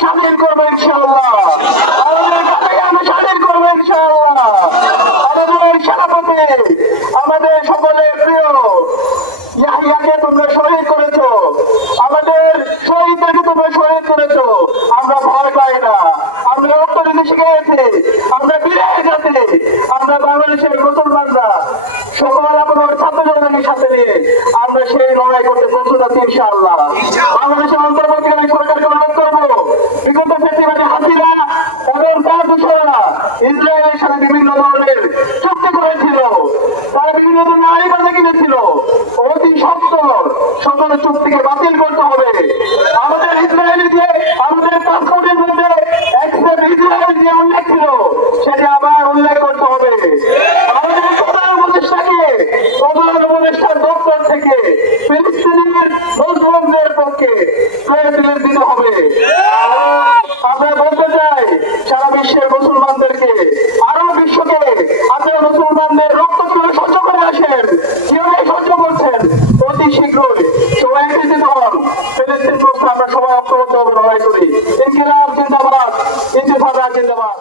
স্বাধীন করবো ইনশাআল্লাহ। আমি স্বাধীন করবো ইনশাআল্লাহ। আমাদের সেনাপতি, আমাদের সকলের প্রিয় ইয়াহিয়াকে তোমরা শহীদ করেছো, আমাদের শহীদদেরকে তোমরা শহীদ করেছো। আমরা ভয় পাই না, আমরা রক্ত দিতে শিখে গেছি, আমরা বিরাট জাতি, আমরা বাংলাদেশের মুসলমানরা সকল আপনার ছাত্র জনগণের সাথে নিয়ে আমরা সেই লড়াই করতে প্রস্তুত আছি ইনশাআল্লাহ। বাংলাদেশের অন্তর্বর্তীকালীন সরকারকে অনুরোধ করবো, বিগত ফ্যাসিবাদী হাসিনা এবং তার দোসরেরা ইসরায়েলের সাথে বিভিন্ন ধরনের চুক্তি করেছিল, তারা বিভিন্ন ধরনের আড়িবাজে কিনেছিল। অতি সত্তর সকল চুক্তিকে বাতিল করতে হবে। আমাদের ইসরায়েলি যে আমাদের পাসপোর্টের মধ্যে ইসরায়েল যে উল্লেখ ছিল সেটি আবার উল্লেখ করতে হবে। আমাদের প্রধান উপদেষ্টাকে প্রধান উপদেষ্টার দপ্তর থেকে ফিলিস্তিনের মুসলিমদের পক্ষে দিতে হবে। আমরা বলতে চাই সারা বিশ্বের মুসলমানদেরকে, আরো বিশ্বকে, আপনারা মুসলমানদের রক্ত তুলে সহ্য করে আসেন, কিভাবে সহ্য করছেন, অতি শীঘ্রই সবাই একত্রিত হন। ফিলিস্তিন প্রশ্ন আমরা সবাই ঐক্যবদ্ধ লড়াই করি। ইনকিলাব জিন্দাবাদ, ইন্তিফাদা জিন্দাবাদ।